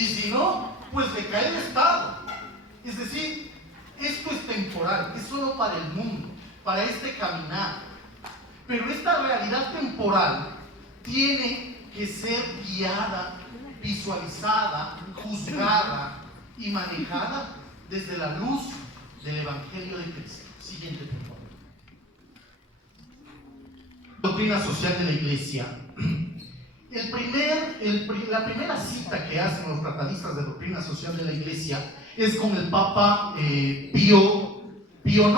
Y si no, pues decae el Estado. Es decir, esto es temporal, es solo para el mundo, para este caminar. Pero esta realidad temporal tiene que ser guiada, visualizada, juzgada y manejada desde la luz del Evangelio de Cristo. Siguiente, por favor. Doctrina social de la Iglesia. La primera cita que hacen los tratadistas de doctrina social de la Iglesia es con el Papa Pío IX.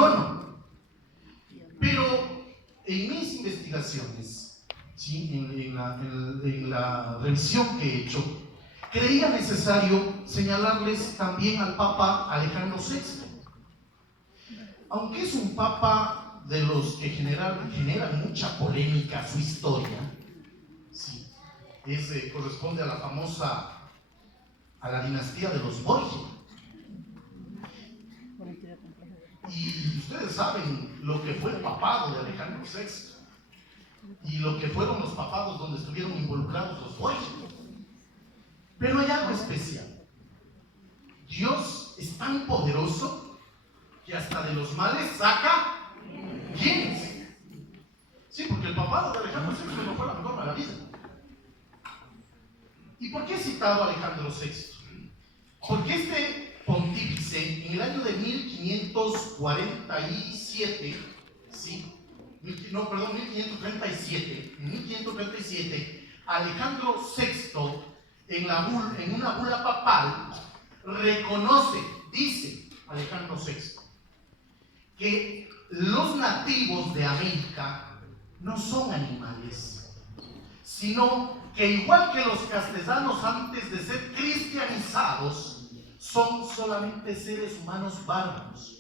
Pero en mis investigaciones, ¿sí? en la revisión que he hecho, creía necesario señalarles también al Papa Alejandro VI. Aunque es un papa de los que generan mucha polémica su historia, ¿sí? Corresponde a la dinastía de los Borgia. Y ustedes saben lo que fue el papado de Alejandro VI y lo que fueron los papados donde estuvieron involucrados los Borgia. Pero hay algo especial. Dios es tan poderoso que hasta de los males saca bienes. Sí, porque el papado de Alejandro VI no fue la mejor maravilla. ¿Y por qué he citado a Alejandro VI? Porque este pontífice, en el año de 1547, ¿sí? 1537, Alejandro VI, en una bula papal, reconoce, dice Alejandro VI, que los nativos de América no son animales, sino que igual que los castellanos antes de ser cristianizados, son solamente seres humanos bárbaros.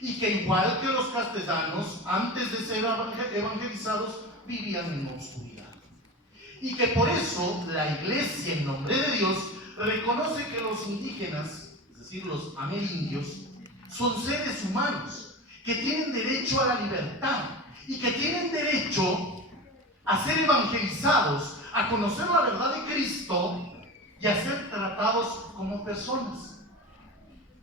Y que igual que los castellanos antes de ser evangelizados, vivían en oscuridad. Y que por eso la Iglesia, en nombre de Dios, reconoce que los indígenas, es decir, los amerindios, son seres humanos que tienen derecho a la libertad y que tienen derecho a ser evangelizados, a conocer la verdad de Cristo y a ser tratados como personas.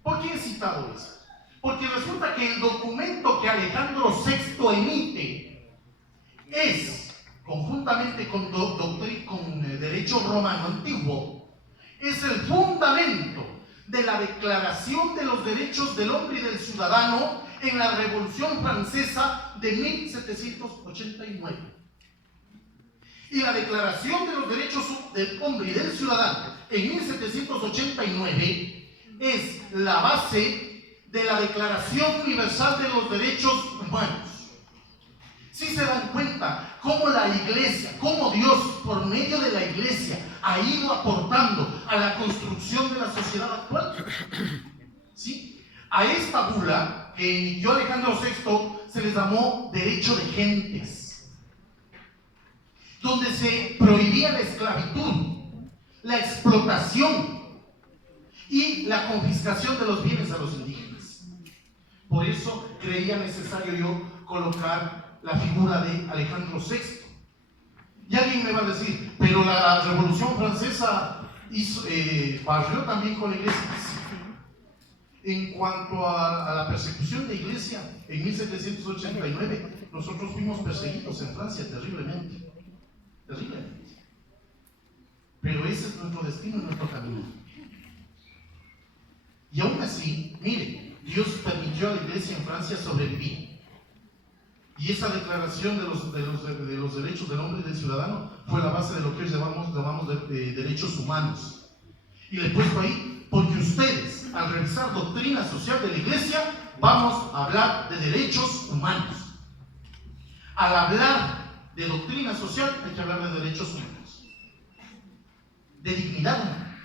¿Por qué he citado eso? Porque resulta que el documento que Alejandro VI emite es, conjuntamente con derecho romano antiguo, es el fundamento de la Declaración de los Derechos del Hombre y del Ciudadano en la Revolución Francesa de 1789. Y la Declaración de los Derechos del Hombre y del Ciudadano en 1789 es la base de la Declaración Universal de los Derechos Humanos. Si se dan cuenta cómo la Iglesia, cómo Dios por medio de la Iglesia ha ido aportando a la construcción de la sociedad actual. ¿Sí? A esta bula que emitió Alejandro VI se les llamó derecho de gentes, donde se prohibía la esclavitud, la explotación y la confiscación de los bienes a los indígenas. Por eso creía necesario yo colocar la figura de Alejandro VI. Y alguien me va a decir, pero la Revolución Francesa barrió también con la Iglesia. En cuanto a la persecución de la Iglesia, en 1789 nosotros fuimos perseguidos en Francia terriblemente. Terriblemente. Pero ese es nuestro destino y nuestro camino. Y aún así, mire, Dios permitió a la Iglesia en Francia sobrevivir. Y esa declaración de los derechos del hombre y del ciudadano fue la base de lo que hoy llamamos de derechos humanos. Y le he puesto ahí, porque ustedes, al revisar doctrina social de la Iglesia, vamos a hablar de derechos humanos. Al hablar de doctrina social, hay que hablar de derechos humanos, de dignidad humana.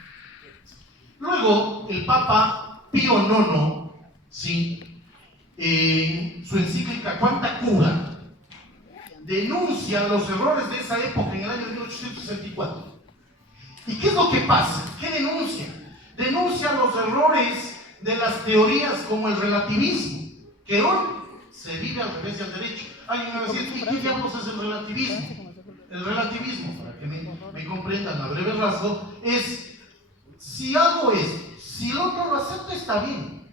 Luego, el Papa Pío IX, ¿sí? Su encíclica Quanta Cura, denuncia los errores de esa época en el año 1864. ¿Y qué es lo que pasa? ¿Qué denuncia? Denuncia los errores de las teorías como el relativismo, que hoy se vive al revés del derecho. Alguien me va a decir, ¿y qué diablos es el relativismo? El relativismo, para que me comprendan a breve rasgo, es si hago esto, si el otro lo acepta, está bien.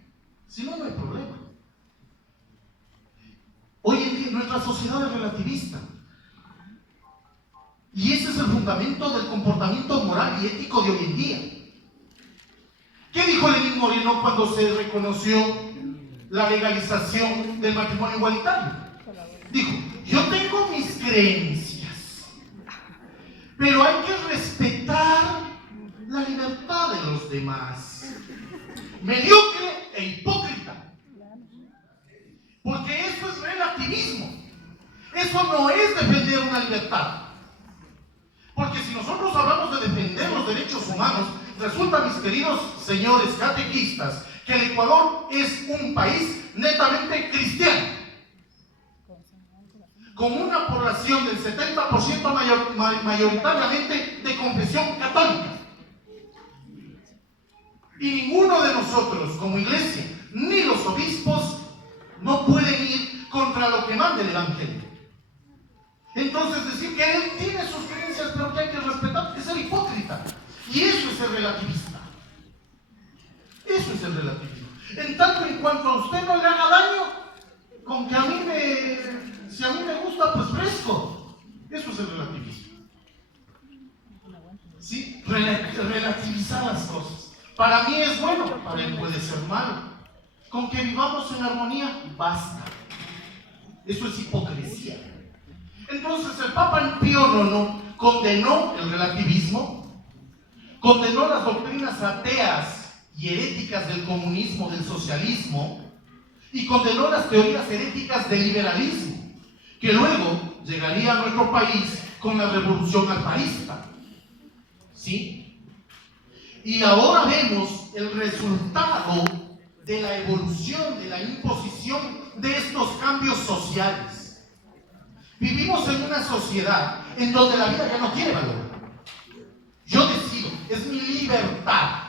Si no, no hay problema. Hoy en día nuestra sociedad es relativista. Y ese es el fundamento del comportamiento moral y ético de hoy en día. ¿Qué dijo Lenín Moreno cuando se reconoció la legalización del matrimonio igualitario? Dijo, yo tengo mis creencias, pero hay que respetar la libertad de los demás. Mediocre e hipócrita. Porque eso es relativismo. Eso no es defender una libertad. Porque si nosotros hablamos de defender los derechos humanos, resulta, mis queridos señores catequistas, que el Ecuador es un país netamente cristiano, con una población del 70% mayoritariamente de confesión católica. Y ninguno de nosotros, como iglesia, ni los obispos, no pueden ir contra lo que manda el Evangelio. Entonces decir que él tiene sus creencias, pero que hay que respetar, es el hipócrita. Y eso es el relativista. Eso es el relativismo. En tanto en cuanto a usted no le haga daño, con que si a mí me gusta, pues fresco. Eso es el relativismo. ¿Sí? Relativizar las cosas. Para mí es bueno, para él puede ser malo. Con que vivamos en armonía, basta. Eso es hipocresía. Entonces el Papa Pío IX condenó el relativismo, condenó las doctrinas ateas y heréticas del comunismo, del socialismo, y condenó las teorías heréticas del liberalismo, que luego llegaría a nuestro país con la revolución alfarista. ¿Sí? Y ahora vemos el resultado de la evolución, de la imposición de estos cambios sociales. Vivimos en una sociedad en donde la vida ya no tiene valor. Yo decido, es mi libertad.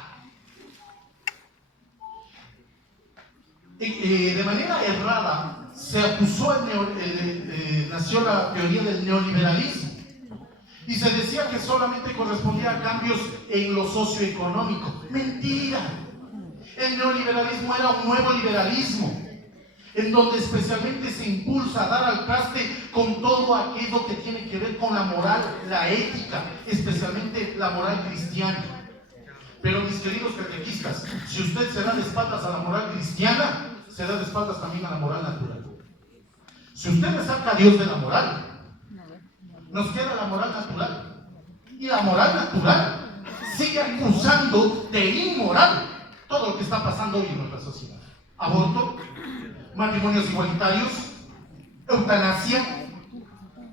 De manera errada se acusó, nació la teoría del neoliberalismo. Y se decía que solamente correspondía a cambios en lo socioeconómico. Mentira. El neoliberalismo era un nuevo liberalismo, en donde especialmente se impulsa a dar al traste con todo aquello que tiene que ver con la moral, la ética, especialmente la moral cristiana. Pero mis queridos catequistas, si usted se da de espaldas a la moral cristiana, se da de espaldas también a la moral natural. Si usted le saca a Dios de la moral, nos queda la moral natural. Y la moral natural sigue acusando de inmoral todo lo que está pasando hoy en nuestra sociedad. Aborto, matrimonios igualitarios, eutanasia,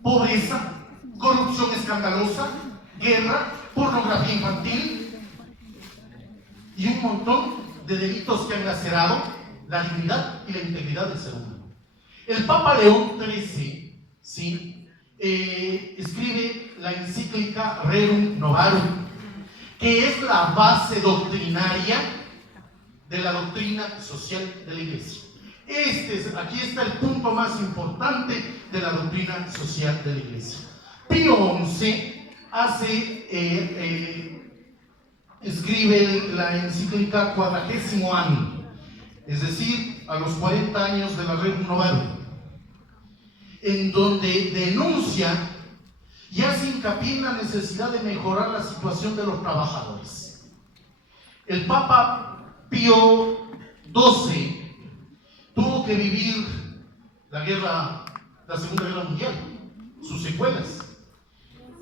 pobreza, corrupción escandalosa, guerra, pornografía infantil y un montón de delitos que han lacerado la dignidad y la integridad del ser humano. El Papa León XIII, ¿sí?, escribe la encíclica Rerum Novarum, que es la base doctrinaria de la doctrina social de la Iglesia. Aquí está el punto más importante de la doctrina social de la Iglesia. Pío XI escribe la encíclica Quadragésimo Anno, es decir, a los 40 años de la Rerum Novarum, en donde denuncia y hace hincapié en la necesidad de mejorar la situación de los trabajadores. El Papa Pío XII tuvo que vivir la Segunda Guerra Mundial, sus secuelas.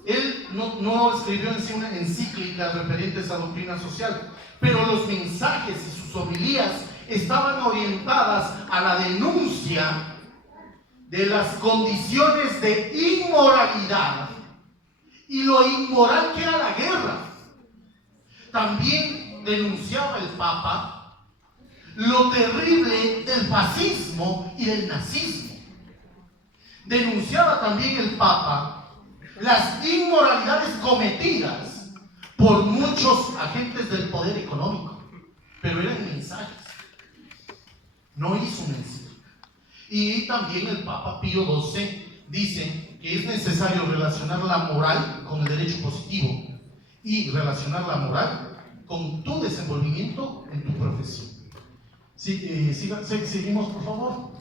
Él no escribió en sí una encíclica referente a esa doctrina social, pero los mensajes y sus homilías estaban orientadas a la denuncia de las condiciones de inmoralidad y lo inmoral que era la guerra. También denunciaba el Papa lo terrible del fascismo y del nazismo. Denunciaba también el Papa las inmoralidades cometidas por muchos agentes del poder económico, pero eran mensajes, no hizo una encíclica. Y también el Papa Pío XII dice que es necesario relacionar la moral con el derecho positivo y relacionar la moral con tu desenvolvimiento en tu profesión. Sí, seguimos, por favor.